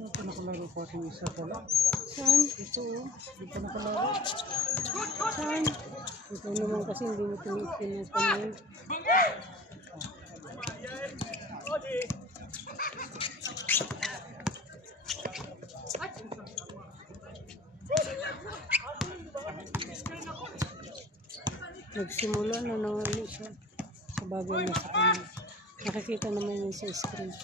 Ito nakalaro po ating isa pala. Saan? Ito oh. Ito nakalaro. Saan? Ikaw naman kasi hindi mo tinitin. Nagsimula na nangali siya sa bagay na sa kanya. Nakikita naman yun sa screen.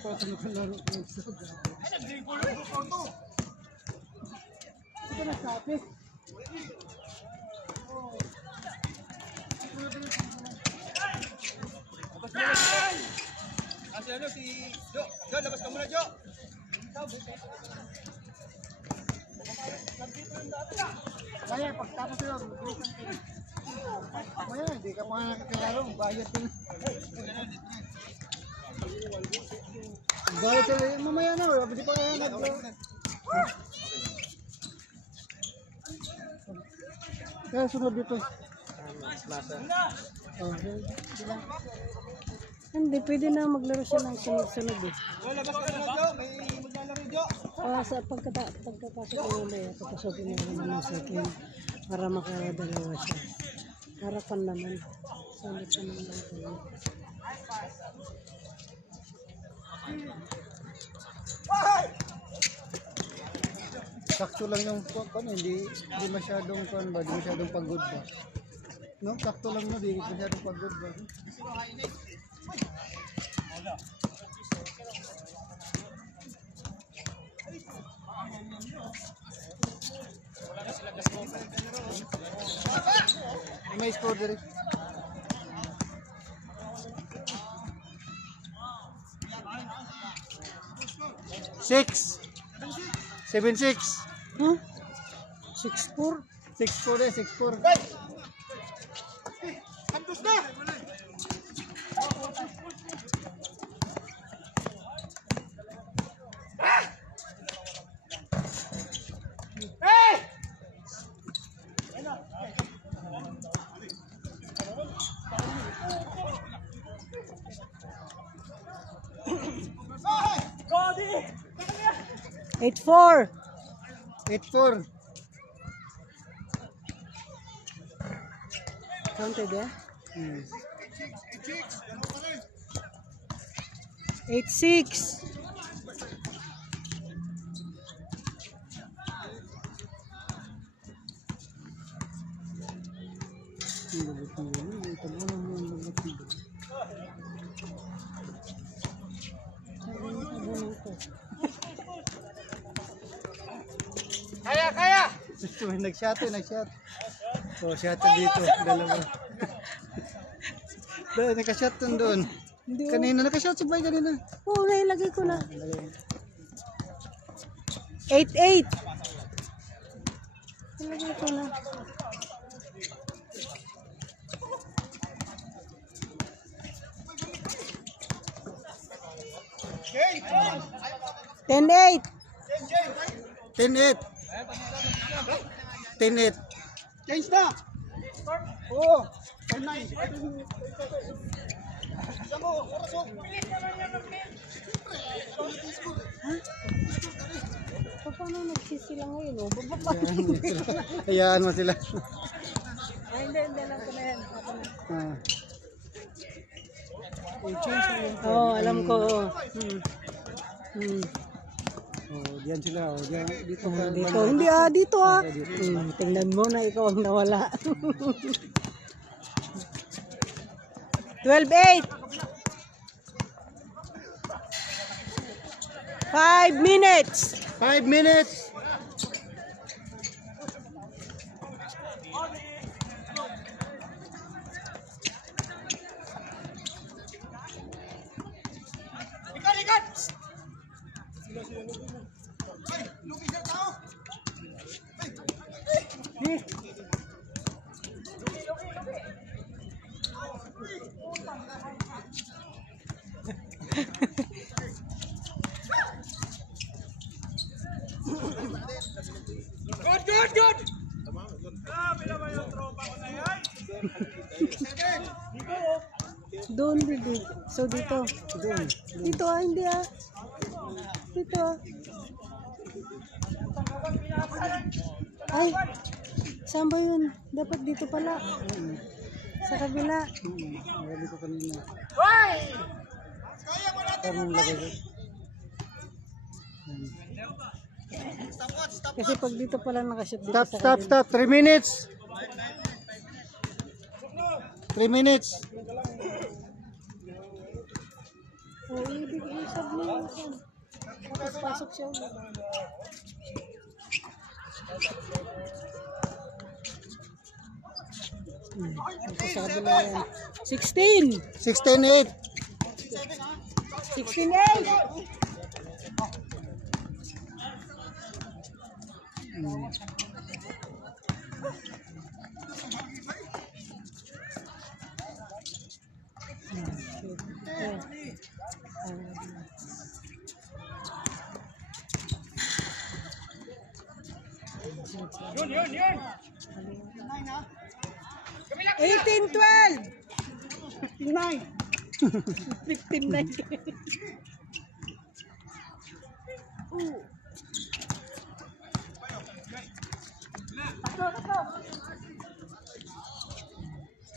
Ito nakalaro po isa. Ito nagsabi. Kasi ano si Jo, labas ka muna Jo. Kaya pagtapos yun. Kaya hindi ka mga nakikalaro. Bayad yun. Bayad yun. Mamaya na. Hindi pa kaya kaya sunod dito. Oh, sila. Hindi, pwede na maglaro siya ng sunod-sunod eh. Jo, labas ka muna Jo. May maglalaro Jo. Sa pagkapasok ko mamaya, papasokin niya naman ng second para makadalawa siya. Harapan naman. Sulit ka naman lang tayo. Sakto lang yung hindi masyadong ba, hindi masyadong pagod ba. No, sakto lang no, hindi masyadong pagod ba. May score diri. Six. 7-6. Huh? 6-4? 6-4 eh, 6-4. Santos na. Eight four. 8-4. Counted eh? 8-6. Kaya. Nag-shot. Oh, shot dito, dalawa. Doon, naka-shot doon. Kanina naka-shot si Bay kanina. Oo, nailagay ko na. 8-8. Nilagay ko na. Ten eight. 10-8. 10-8. Change na. Oo. 10-9. Paano nagsisila ngayon? Oh? Bababa. Hayaan mo sila. Ay, hindi lang ko na yan. Ah. Oo, alam ko. Oh, diyan sila. Oh, diyan dito ka. Dito, hindi dito tingnan mo na ikaw ang nawala. 12-8. 5 minutes. 5 minutes. Good, good, good! Yung tropa ko na yan. Doon, dito. So, dito. Doon. Dito hindi Dito Ay, saan ba yun? Dapat dito pala. Sa kabila. Sabi ko kanina. Hoy! Tamang lagay ko. Kasi pag dito pala nakashoot dito Stop, sa stop, kabila. stop. 3 minutes. 3 minutes. Oo, ibig isab mo yun. Tapos pasok siya ulit. Ito sa kabila yan. 16! 16-8. 16-8! Yun! 18-12! 9! 15-9.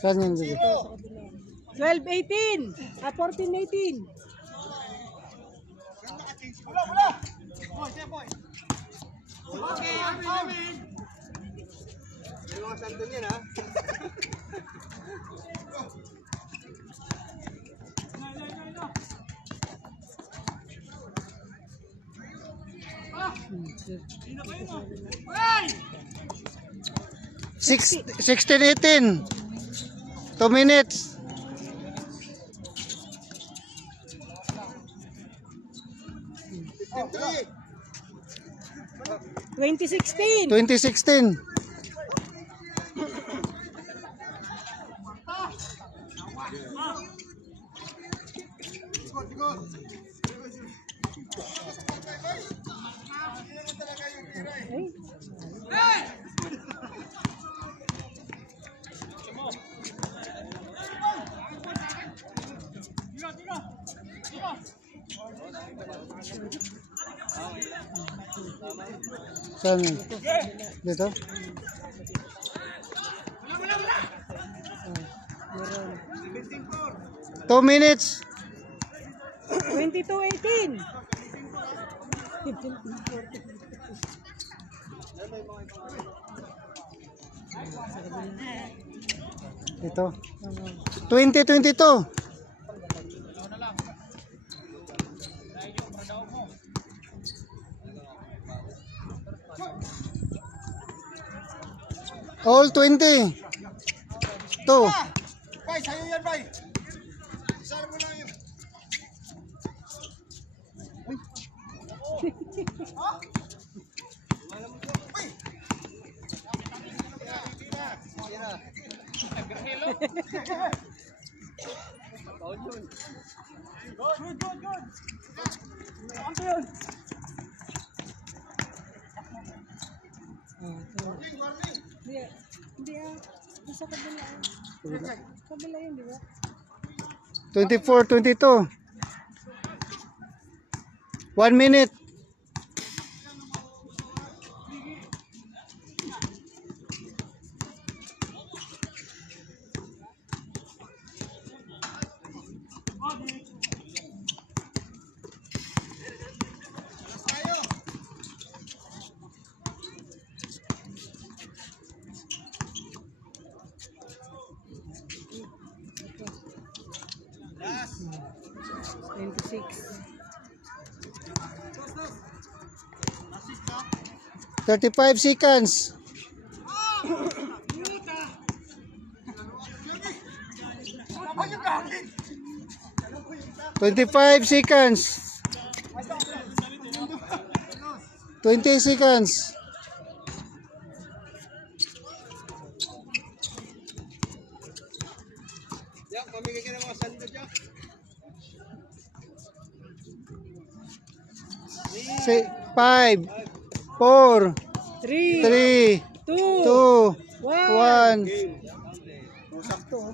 Saan yan dito? 12-18! 14-18! Wala! Boy, sige boy! Okay, amin! Yung mga sandal yan ha? Hey! 16-18. 2 minutes. 2016! 2016. Ay, Saan yan? Dito? meron. 2 minutes. 22-18! Ito. 2022. All 20. 2. Bay, sa'yo yan, bay! Isara mo lang yun. Good! Ano yun? Hindi Sa kabila. Kabila yun, di ba? 24-22. 1 minute. Last. 26. 35 seconds. 25 seconds. 20 seconds. Yan, pamigay ka ng mga sando dyan. 5, 4, 3, 3, 2, 2, 1, Sakto.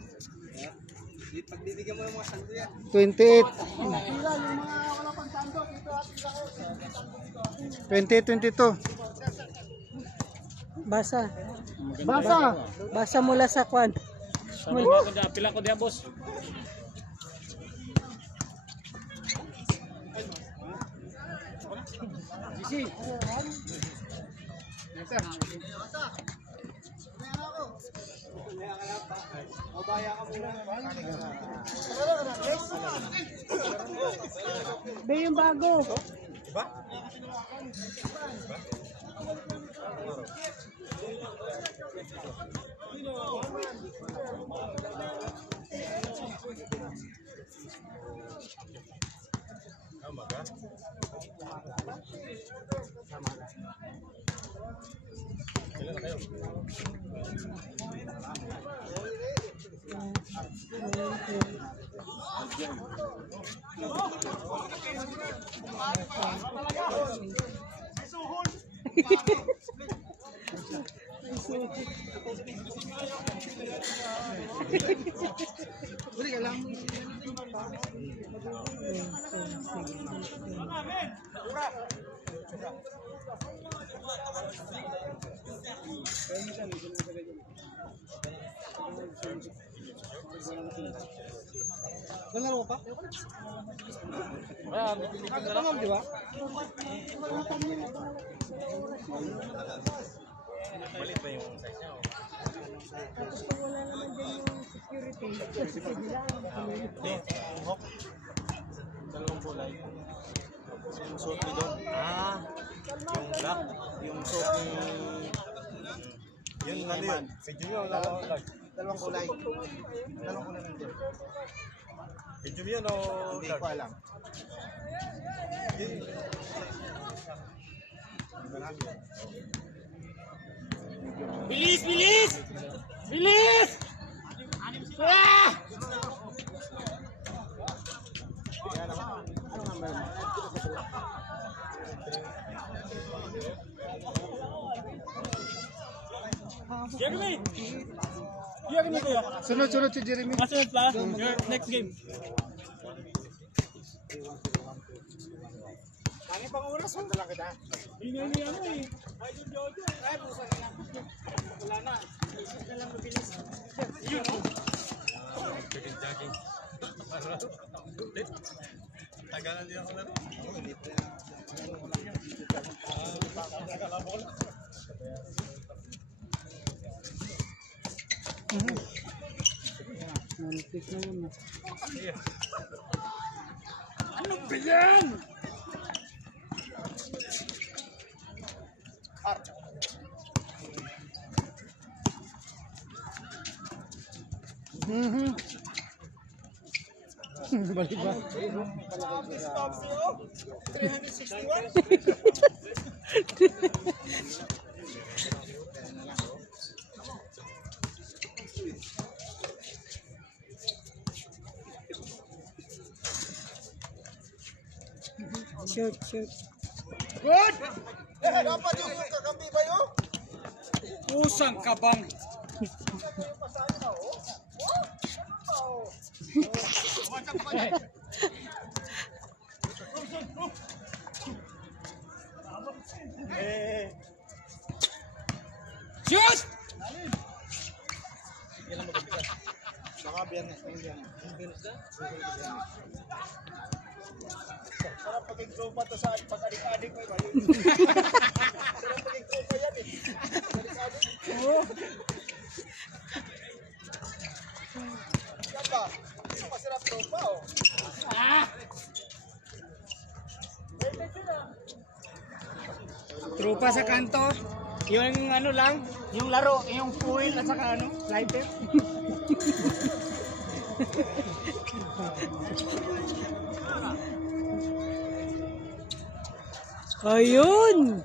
Pagdidikyan mo ng mga sando yan. 28. 20, 22. Basa. Basa. Basa mula sa kwan. Pila ko diya, boss. Be yung bago. Nalaro pa? Tamam, di ba? Dalawang kulay. Yung suot ni doon. Yung black. Yung suot ni... Yun, ano yun? Video yun, Dalawang kulay. Dalawang kulay nandun. Video yun o... Hindi ko alam. Bilis! Bilis! Bilis! Ah! Jeremy! Jeremy kuya. Sunod-sunod si Jeremy. Masunod pa. Your next game. Kani pang oras, wala lang kita. Hindi ano eh. Ay, busa na lang. Wala na. Isip na lang mabilis. Yun o. Tagalan niya ako laro. Mantik na yun. Ano ba yan? Balik ba? 361? Shoot, shoot. Good! Eh, dapat yung kakampi ba yun? Pusang kabang. Shoot! Baka biyernes. Biyernes na? Sarap paging tropa to sa pag-adik-adik mo. Sarap paging tropa yan eh. Adik-adik. Oo. Yan ba? Ito masarap tropa oh. Tropa sa kanto. Yung ano lang, yung laro, yung foil at saka ano, lighter. Ayun!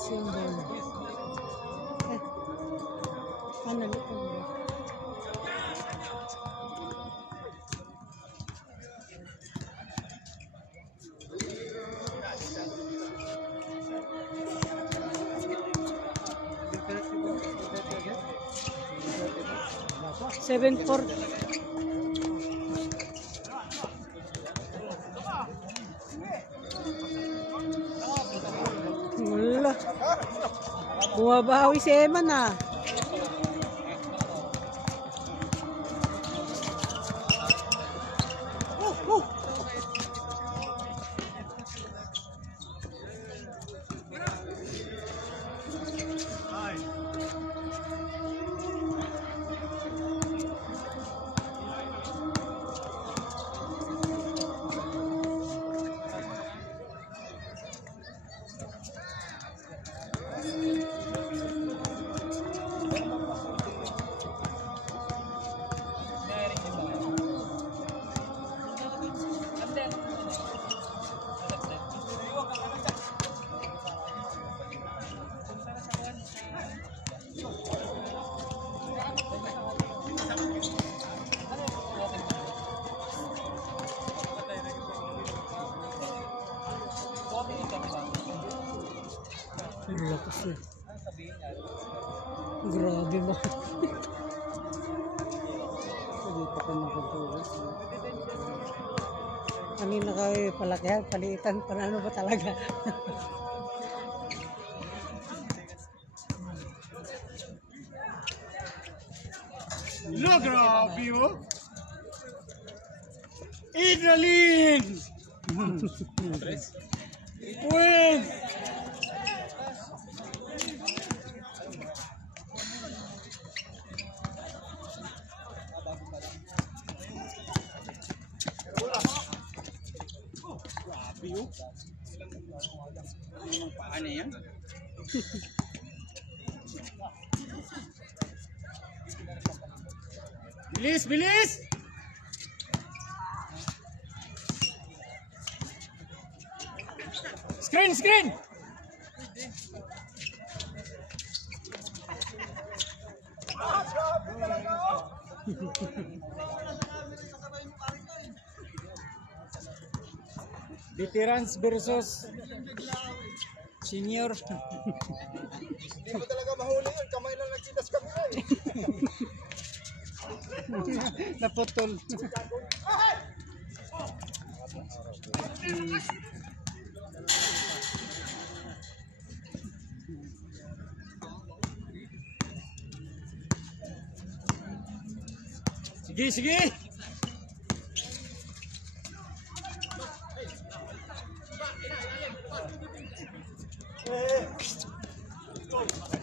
Symbol. Ano nito? Seven four. Wala. Bumabawi si Eman ah. Ang lakas eh. Grabe ba? Hindi pa ka nakatulas. Kanina kayo palakihan, paliitan, paano ba talaga? Lo, grabe oh. Adrenaline! Win! Paano yan? Bilis, bilis! Screen, screen! Veterans versus senior. Hindi mo talaga mahuli yun. Kamay lang nagsitas kami na eh. Naputol. Sige, sige!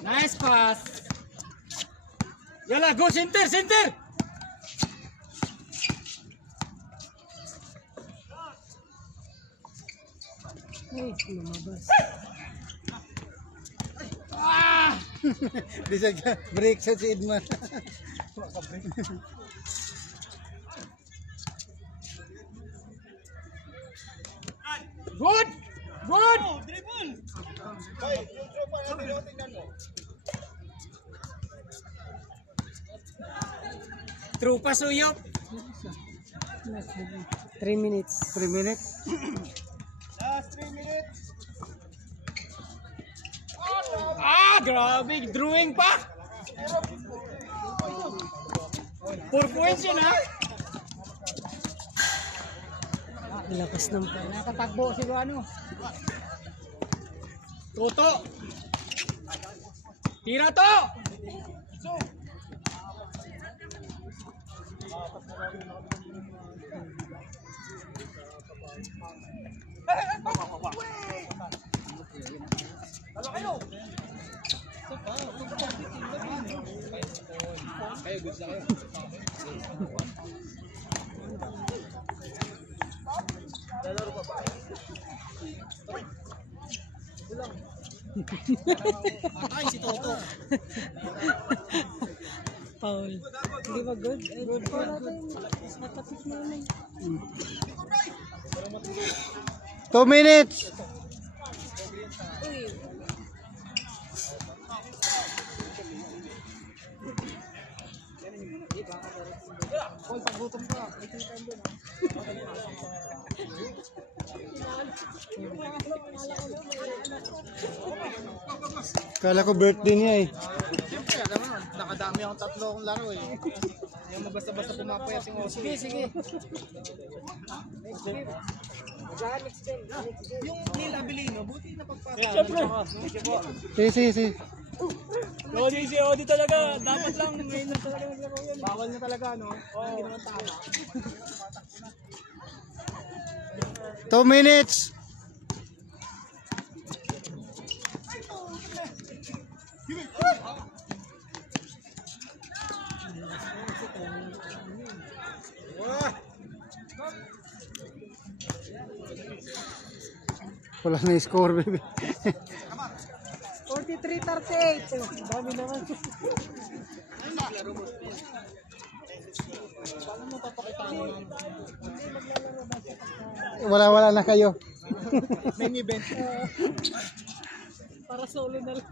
Nice pass! Yala, go center, center! Ay, lumabas. Bisa ka, break sa si Edman. Good! Good! Dribble! Bay, yung throw pa natin yung tingnan mo. Throw pa suyop. 3 minutes. 3 minutes. Last 3 minutes. Ah, grabe. Drawing pa. 4 points yun ha. Lakas ng pala. Nakatakbo si ano. Toto. Tira to. Kayo, goods na kayo. Lalaro pa ba? Patay si Toto. Paul. Hindi ba good? Good. Matapit na yun. 2 minutes. Hoy, paggutom ka. Kala ko birthday niya eh. Siyempre, alam mo, nakadami akong 3 akong laro eh. Yung basta-basta pumapayat yung oso. Sige, sige. Yung nila Abilino, buti na pagpasok. Siyempre. Sige, sige, sige. Si Odi talaga, dapat lang ngayon na talaga naglaro yan. Bawal na talaga, no? Hindi naman tama. 2 minutes. Wala na score, baby. 43-38. Dami naman. Wala na kayo. Main event. Para solo na lang.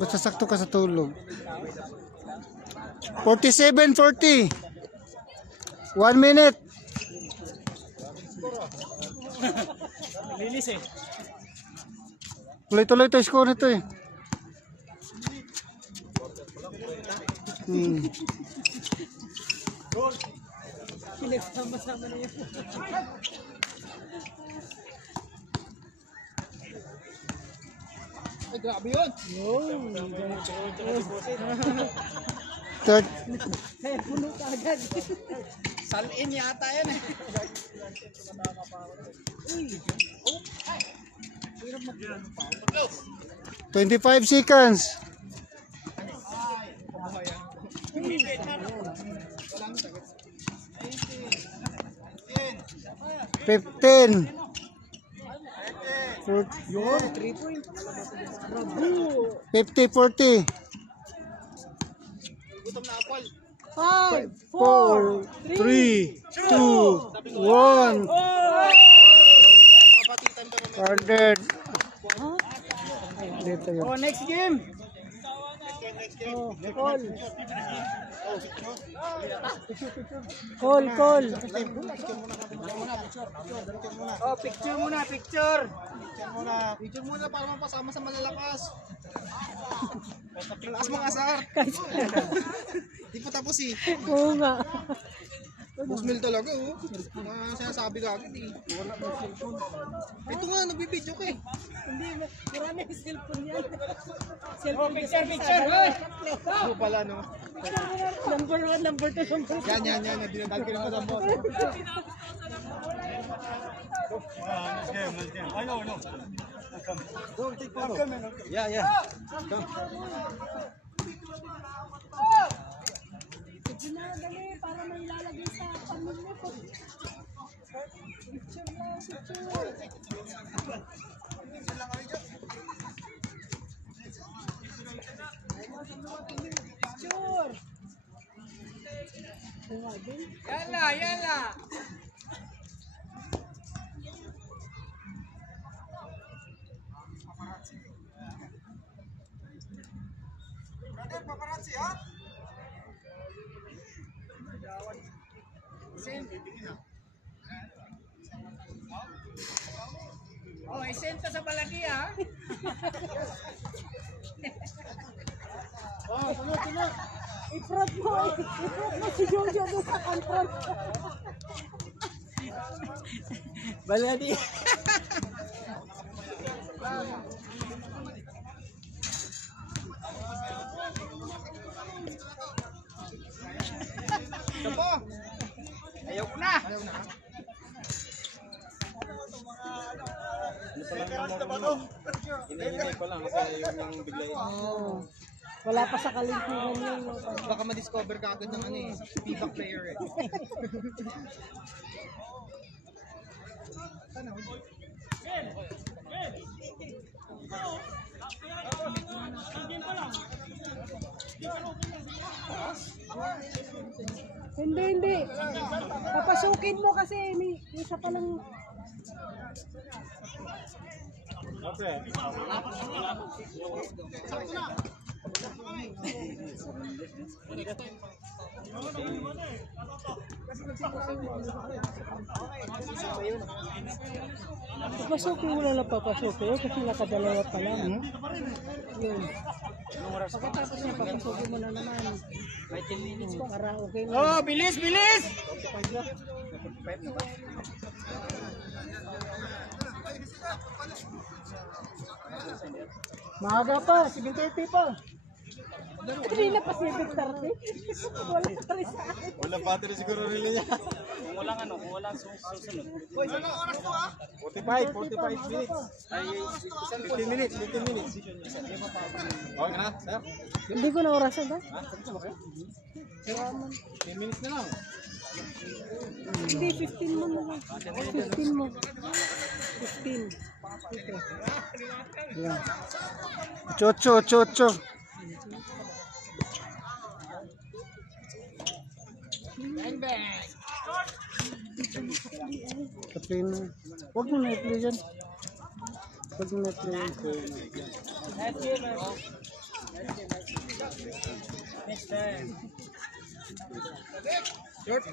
Basta sakto ka sa tulog. 47-40. 1 minute. Linis eh. Tuloy-tuloy to score nito eh. Pinagsama-sama na yun. Ay, grabe yun. Third, Kaya puno ka agad. Salin yata yan eh. 25 seconds. Fifteen. 50-40. Gutom na apple. 5, 4, 3, 2, 1. Papatitan ka naman. Carded. Dito yun. Oh, next game. Oh, call. Call, call. Oh, picture muna, picture. Picture muna para mapasama sa malalakas. Lakas mong asar. Di pa tapos eh. Oo nga. Busmil talaga oh. Mga sinasabi ka agad eh. Wala ng cellphone. Ito nga, nagbibideo ka eh. Hindi, marami yung cellphone yan. Oh, picture, picture. Ano pala no? Number 1, number 2, number 3. Yan. Dinadal ko naman ang bot. Yeah. Ginadali para may lalagay sa pamilya ko. Picture na, picture. Picture. Yala. Paparazzi ha? Oh, isenta sa baladi ha? Oh, sunod. I-front mo si Jojo doon sa confront. Baladi. Ito Ayaw ko na. Veterans na ba to? Hinihinay pa lang kasi yun yung biglayin. Oo. Wala pa sa kalintingan yun. No? Baka ma-discover ka agad ng ano eh, feedback player eh. Hindi. Papasukin mo kasi may isa pa lang. Okay. Papasukin mo lang papasukin kasi nakadalawa pa lang. Yun. Pagkatapos niya, papasukin mo na naman. 10 minutes para okay na. Oh, bilis! Maaga pa, 7:30 pa. Kanina pa 7:30. Wala pa rin sa akin. Walang battery siguro rin niya. Kung walang susunod. 45 minutes. 15 minutes. Okay na, sir? Hindi ko na orasan ba? 10 minutes na lang. Hindi, 15 mo na lang. 15 mo. 15. Ito. Yan. Chocho. Kapin. Huwag mo na-play yan. Huwag mo na-play yan. Short.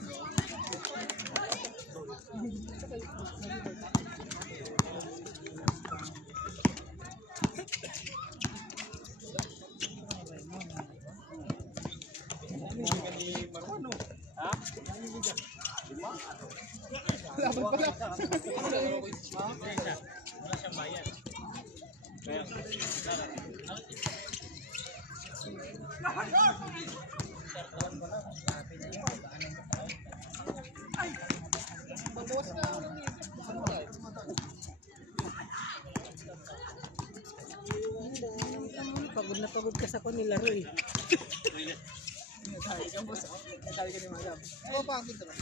Pagod na pagod ka sa ko nilaro eh. Oh, pagod naman.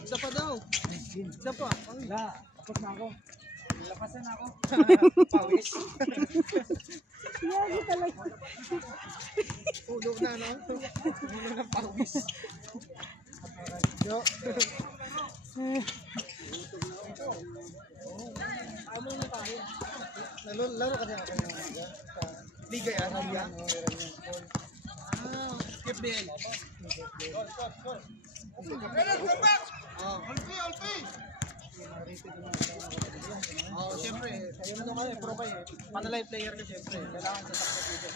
Isa pa daw. Isa pa. Wala, tapos na ako. Lapasan ako. Pawis. Yagi talaga. Tulog na, no? Tulog na pawis. Yo. Laro kasi ako ng Liga yan, liga. Ah, skip din. Oh, siyempre. Ano ka eh, pro ka eh. Panalay player ka siyempre. Kailangan sa sakit dito.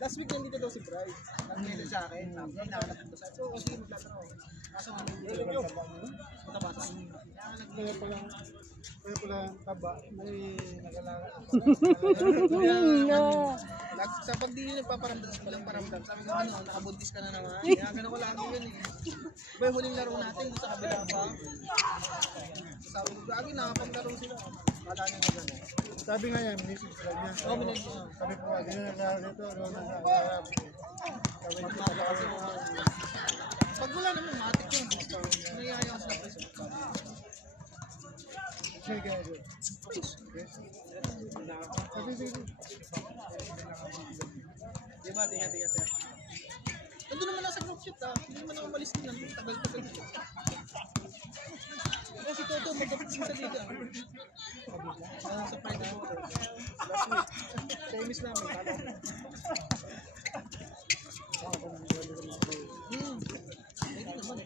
Last week nandito daw si Bryce. Nandito sa akin. Hinahanap ko sa akin. So, kasi maglalaro. Kaso nandito. Matabasa. Kaya pala taba, may nagalala. Sa pag di nyo nagpaparamdam, walang paramdam. Sabi ko, ano, nakabuntis ka na naman. Kaya gano'n ko lagi yun eh. Diba yung huling laro natin, doon sa kabila pa. Sabi ko, lagi nakapaglaro sila. Kala nyo na gano'n. Sabi nga yan, message sila niya. Oo, minag ko. Sabi ko, hindi na naglaro dito, ano na naglaro. Sabi ko, Kasi pag wala naman, matik yun. Nayayang sa preso. sige. Sige. Diba, tiga. Ando naman lang sa group chat ah. Hindi naman ako umalis din lang. Tagal-tagal. Kasi Toto, magkapit sa liga. Sa final quarter. Last week. Semis namin. Kala ko. Ito naman.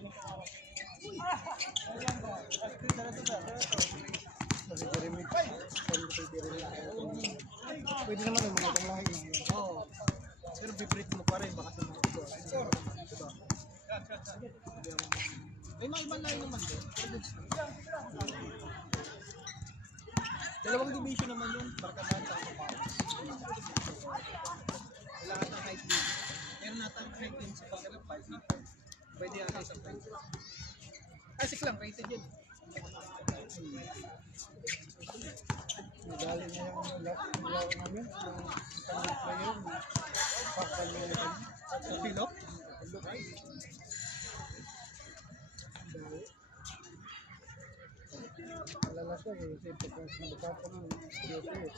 Pwede naman yung mga itong lahi. Oo. Pero bibrit mo pa rin. Baka sumunod ko. Diba? May mga ibang lahi naman din. Dalawang division naman yun. Barkadan sa Papawas. Lahat ng height din. Meron natin height din sa pagkakas 5 feet. Pwede yata isang 5 feet. Asik lang, rated yun. Nadali niya yung laro namin. Yung kanang player. Pakal niya na kami. Sa pilo? Alala siya eh. Siyempre kung sinabukatan ng dito eh.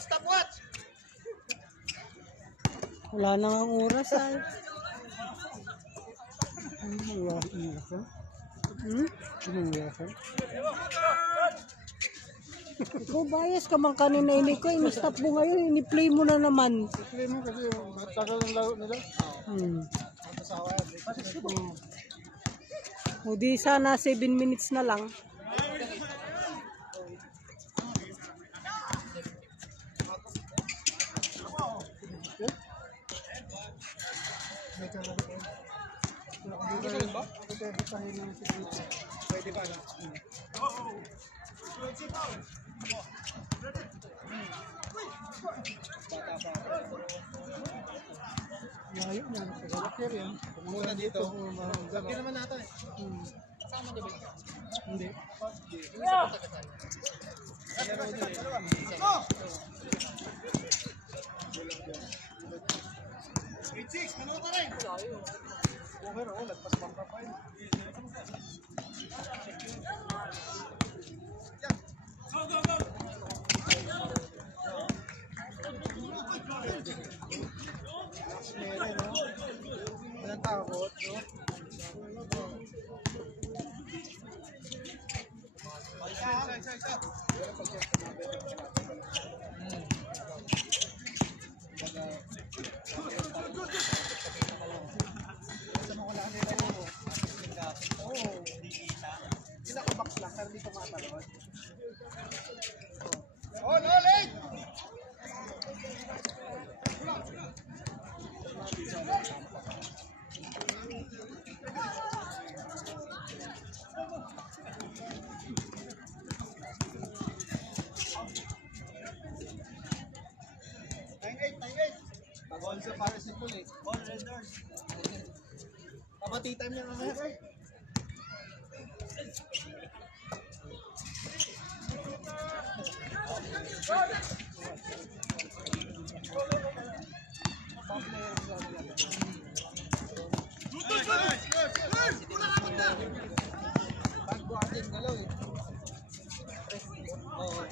Stopwatch! Wala na ang oras ay. Wala ang lasan. Hmm? Anong lasan? Ikaw bias ka man kanina ini ko. Ini-stop mo ngayon. Ini-play mo na naman. Play mo kasi matagal ang laro nila. Hmm. Matasawa yan. O di sana 7 minutes na lang. May kalaro ko. Hindi ba? Pwede ng security. Pwede ba? Bata pa. Layo na. Sa galakir yan. Pumunta dito. Gabi Gabi naman natin eh. Kasama di ba? Hindi. Okay, oo, lagpas bangka pa yun. Meron, no? Walang takot, no? Pinaka-box lang, pero di ko matalon. Oh, no, late! Pag-all sa para simple eh. All renders. Papati time niya mamaya eh. Bago atin galaw eh. Oo.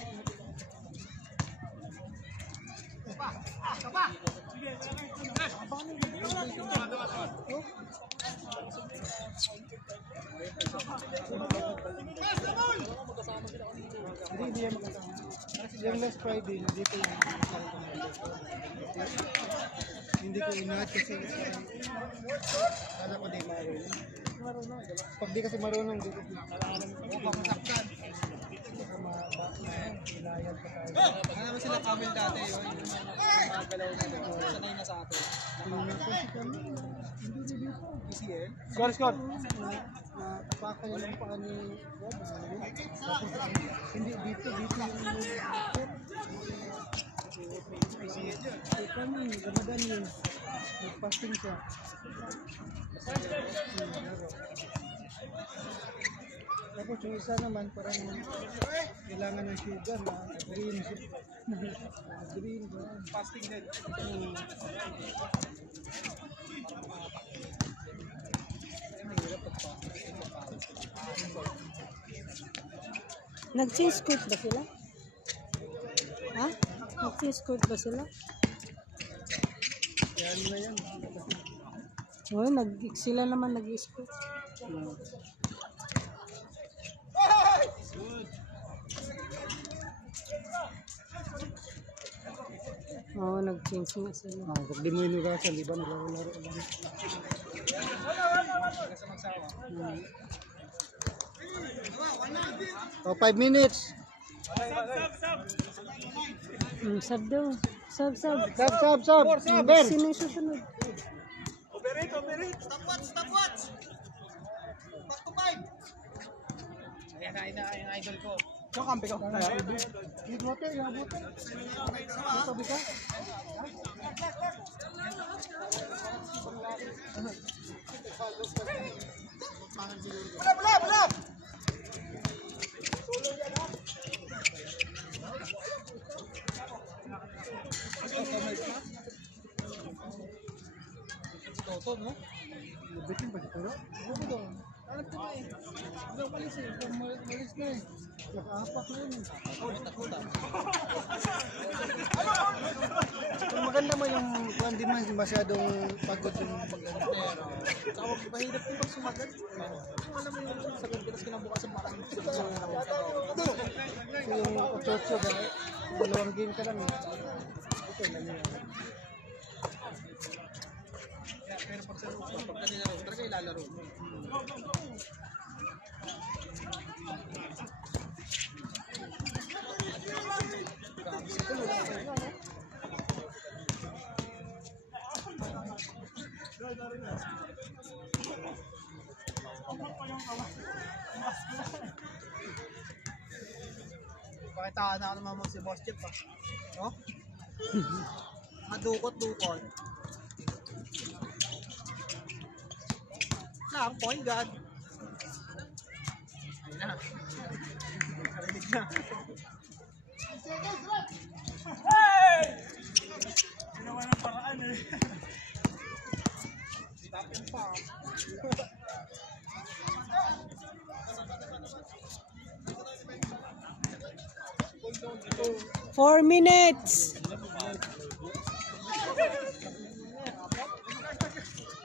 Hindi yan makasama. Yung last Friday, hindi ko yung hindi ko inat kasi alam ko di marunong. Pag di kasi marunong, di ko Pamasaktan. Inayan pa tayo. Ano naman sila Camel dati yun? Yung mga galaw na doon. Sanay na sa atin. PCL? Scott, Scott! Napakay lang pa ni hindi dito yung PCL yun. ito mo, Ramadan yun. Nag-fasting siya. Tapos yung isa naman parang kailangan ng sugar na green. Green ba? Fasting din. Nag-change coat ba sila? Ha? Nag-change coat ba sila? Yan na yan. Oo, sila naman nag-i-scoot. Oo, nag-change nga sila. Pag di mo inugasan, di ba? Nalaro-laro lang. Oh, 5 minutes. Sab daw. Sab. Sab. Ber. Sino yung susunod? Stopwatch! Back to 5! Ayan na yung idol ko. Yung kampi ko. Ibote, ibote. Sabi ka? Bala! Toto, no? Bitin pa siguro. Oo daw. Alam ko na eh. Hindi ako malis eh. Malis na eh. Nakaapak na yun. Takot. Pero maganda mo yung hindi man masyadong pagod yung Pero, saka mahirap din pag sumagat. Kung alam mo yung sagat ka, tapos kinabukasan parang So yung 8-8 dahil dalawang game ka lang. Okay lang yun. Pero pag sa loob, pag kanila rin, talaga ilalaro mo. Pakitaan na ako naman mo si Boss Jeff ah. No? Madukot-dukot. Na, point guard. Ayun na. Narinig na. Ginawa ng paraan eh. Tapin pa. 4 minutes.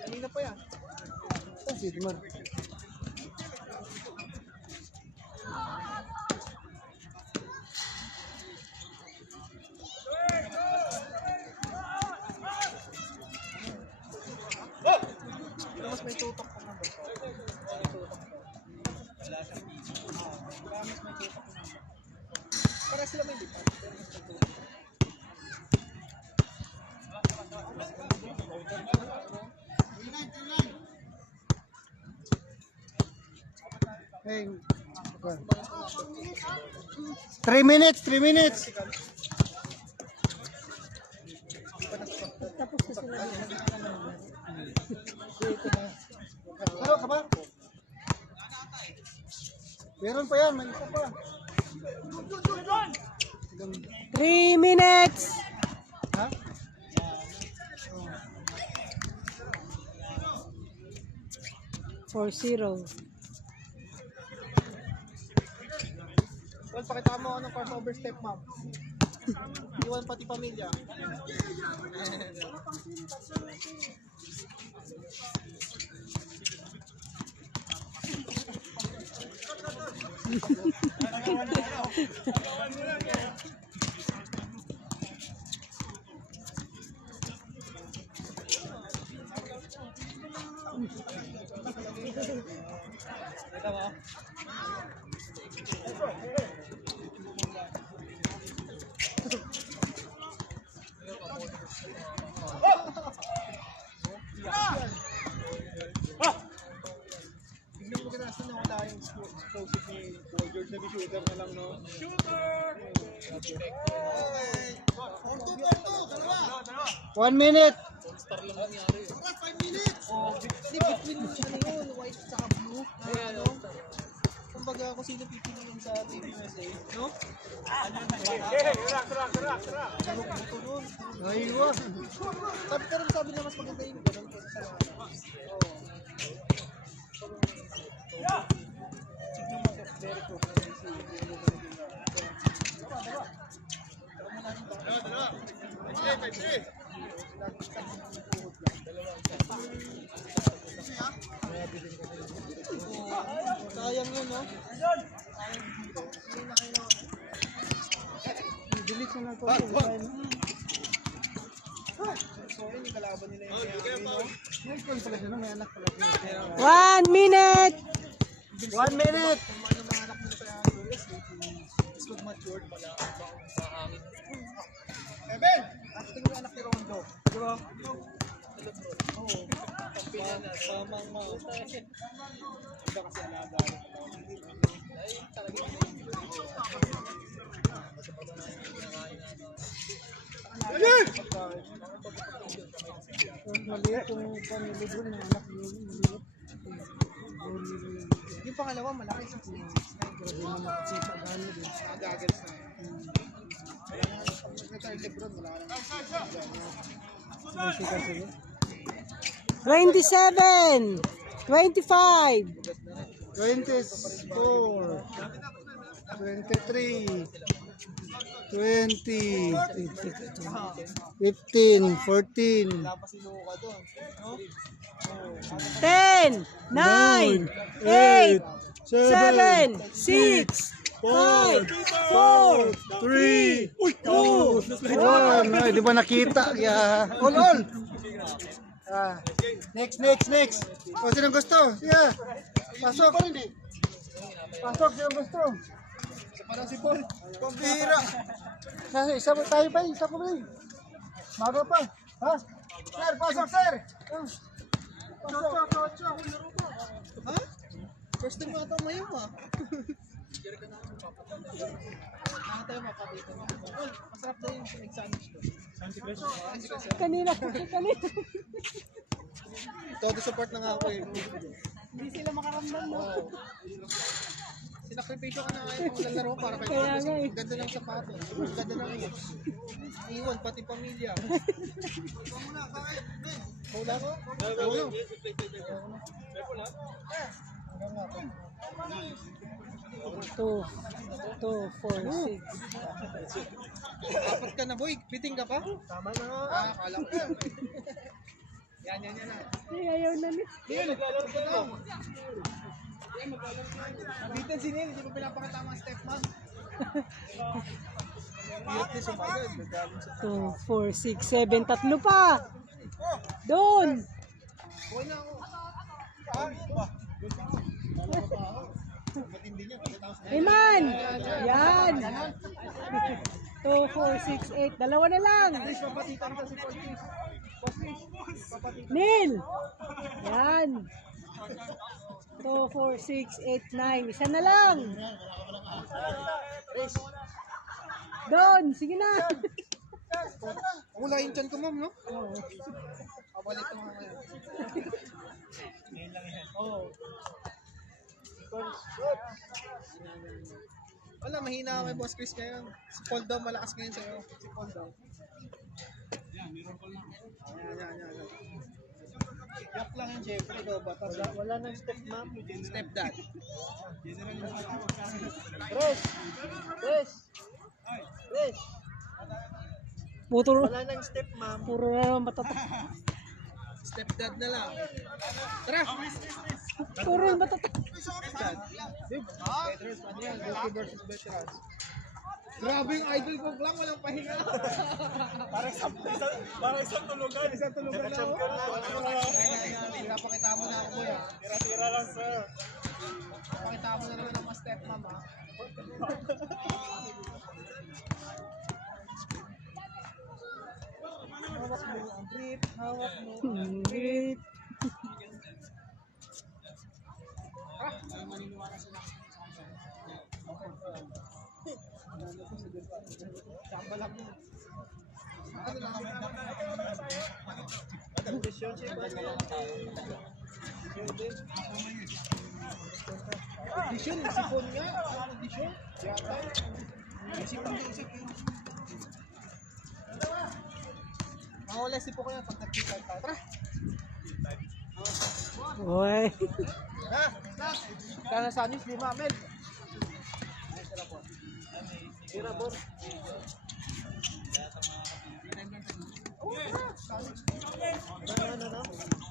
Kanina pa yan. Oh, Sidmar. Mas may tutok pa naman. Mas may tutok pa naman. Para sila may lipat. Hey. 3 minutes, 3 minutes. Tapos na sila. Ano ka ba? Meron pa yan, may isa pa. 3 minutes. Ha? 4-0. Well, pakita mo anong crossover step, ma'am. Iwan pati pamilya. Kita mo? Tignan mo kita kasi nawala yung explosive ni Paul George na shooter na lang, no? Shooter! 1 minute. Star lang nangyari yun. 5 minutes! Oh, hindi, between ano yun, white tsaka blue. Kaya ano? Kumbaga kung sino pipiliin sa Team USA, no? Sarok dito nun. Aywa. Sabi na mas maganda yung ganun kasi sa labas. Tignan mo sa Jericho. Sayang yun, no? Delete na natin. So, yun yung kalaban nila yung Miami, no? May kon pala siya, no? May anak pala siya. 1 minute! 1 minute! Kung ano mga anak nila sa US, is good matured pala. Sa hangin. Eben! Acting yung anak ni Rondo. Di ba? Oo. Pampinas. Mamang. Iba kasi alaga. Ay, talaga Maliit kung pamilya doon, yung anak yun, maliit. yung pangalawa, malaki sa 6'9". Grabe na makikita gano'n din. Nagagals na. Wala na. Pag nag-retire Lebron, wala na. Masika sila. 27! 25! 24, 23, 20, 15, 14, Wala pa si Luka doon. No? 10, 9, 8, 7, 6, 5, 4, 3, 2, 1. Di ba nakita? Yeah. All. Ah. Next. O, sinong gusto? Yeah. Pasok. Pasok, sinong gusto? Isa pa lang si Paul. Pambira. Isa pa tayo pa, isa pa rin. Maga pa. Ha? Sir, pasok, sir. Pasok. Ha? First time ata umayaw ah. Nakatayo mapakita mo. Paul, masarap na yung egg sandwich doon. kanina. Todo support na nga ako eh. Hindi sila makaramdam mo. Sinakripisyo ka na ngayon kung lalaro para kay Kaya nga eh. Ang ganda ng sapatos. Ang ganda ng iwan, pati pamilya. Wala ko? Wala. 2, 4, 6. Apat ka na boy, fitting ka pa? Tama na nga. Akala ko yan. Yan na. Ayaw na ni. Neil, naglalaro ka na. Nabitan si Neil, hindi mo pinapakatama ang step man. Hirap niya sumagad. 2, 4, 6, 7. Tatlo pa. Doon. Okay na ako. Matindi niya. Iman. Yan. 2, 4, 6, 8. Dalawa na lang. Please, papatitan ka si Paul. Neil. Yan. 2, 4, 6, 8, 9. Isa na lang. Doon. Sige na. Wala yung chan ko, ma'am, no? Pabalik ko nga ngayon. Oo. Wala, mahina ka kay Boss Chris ngayon. Si Paul daw, malakas ngayon sa'yo. Si Paul daw. Yan. Yak lang yun, Jeffrey. Ikaw ba? Wala nang step, ma'am. Stepdad. Yes. Puro, Wala nang step, ma'am. puro na naman matatak. Stepdad na lang. Tara! Puro yung matatak. Stepdad. Veterans, ano yan? Rookie versus veterans. Grabe yung idol ko lang, walang pahinga. Parang isang tulugan. Isang tulugan na ako. Pinapakita mo na ako, boy. Tira-tira lang, sir. Pinapakita mo na naman ang mga step mom, ha? Hawak mo ang brief, hawak mo. Great. Ay, maniniwala sila. Samba lang mo. Ano lang kami? Kondisyon siya ba? Kondisyon, sipon nga. Kondisyon. Yata. Sipon Joseph yun. Mawala si po kayo pag nag-kita tayo. Tara! Oy. Sana sa anis, 5 Mel. Tira, Bon.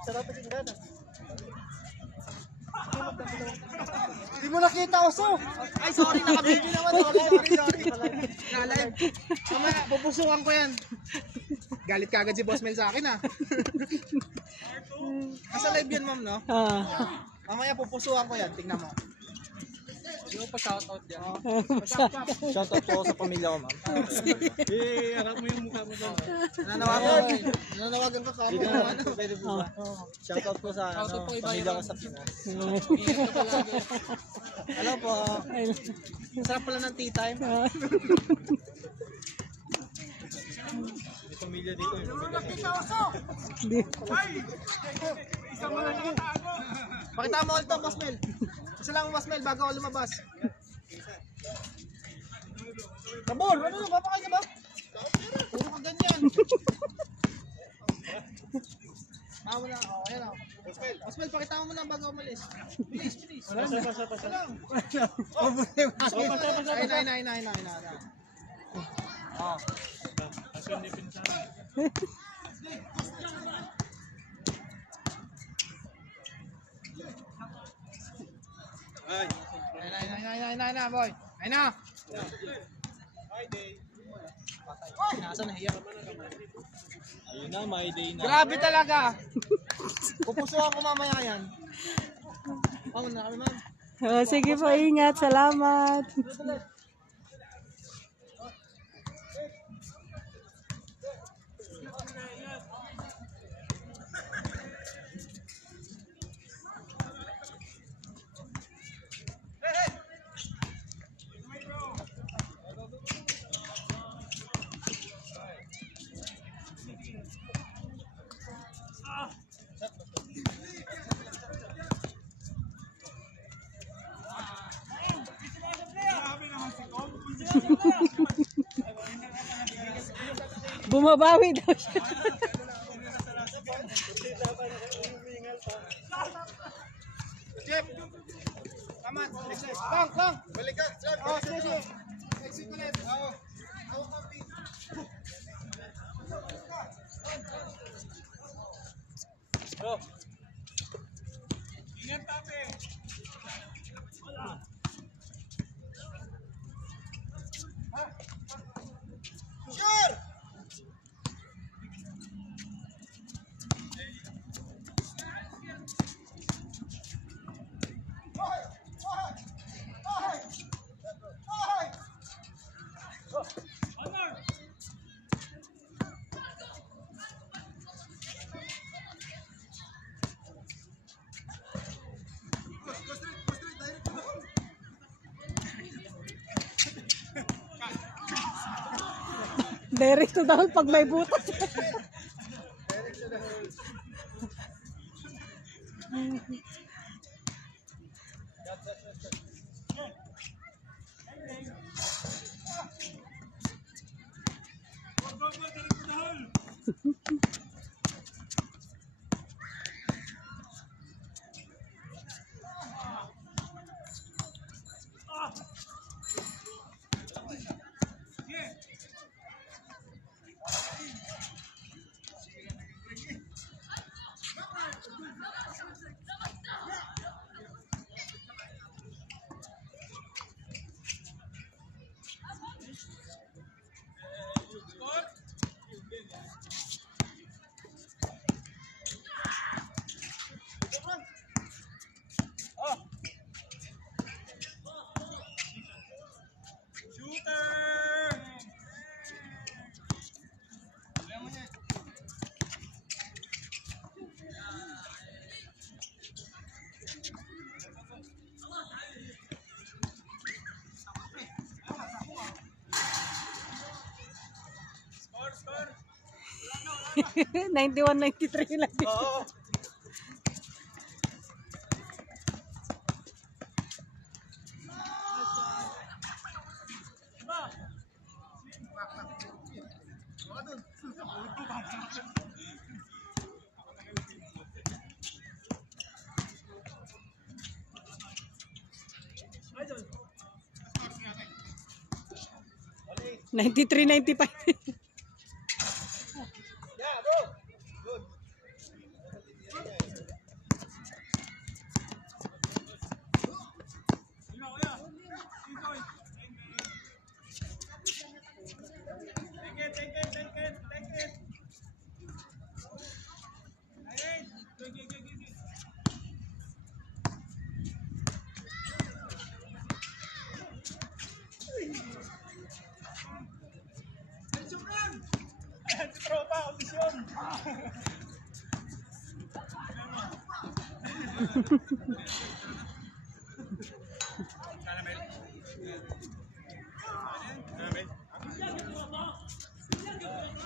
Sarap yung gana. Hindi mo nakita, Oso. Ay, sorry, naka-video naman. Sorry. Na-live. Mamaya, pupusukan ko yan. Galit kagad si Boss Mel sa akin, ha? Nasa live yun, ma'am, no? Mamaya pupusuan ko yan, tingnan mo. Yung pa shoutout yan. Shoutout po sa pamilya ko, ma'am. Harap mo yung mukha mo doon. Nananawagan ka kamo. Pwede po ba? Shoutout po sa pamilya ko sa Pinas. Hello po. Sarap pala ng tea time. May pamilya dito. Pakita mo ulit ang Boss Mel. Isa lang Boss Mel bago ako lumabas. Tabor, ano? Papakal ka ba? Puro ka ganyan. Mawa na. Oh, ayan o. Boss Mel, pakita mo muna bago umalis. Bilis, bilis. Pasa lang. Ayun. Oh. Ayun na, boy. Ayun na. Nasa na hiya. Ayun na, my day na. Grabe talaga. Pupusuan ko mamaya yan. Oh, na kami, ma'am. Sige po, ingat. Salamat. Bumabawi daw siya. Jeff. Tama. Bang. Balik ka. Oh, sige. Exit ulit. Oo. Ako copy. Bro. Ingat tape. Sure. Direct to down pag may butas. Score. 91-93 lang. Oo. Okay. 93-95.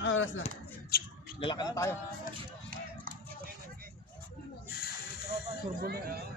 Oras na. Lalakad na tayo. Turbo na.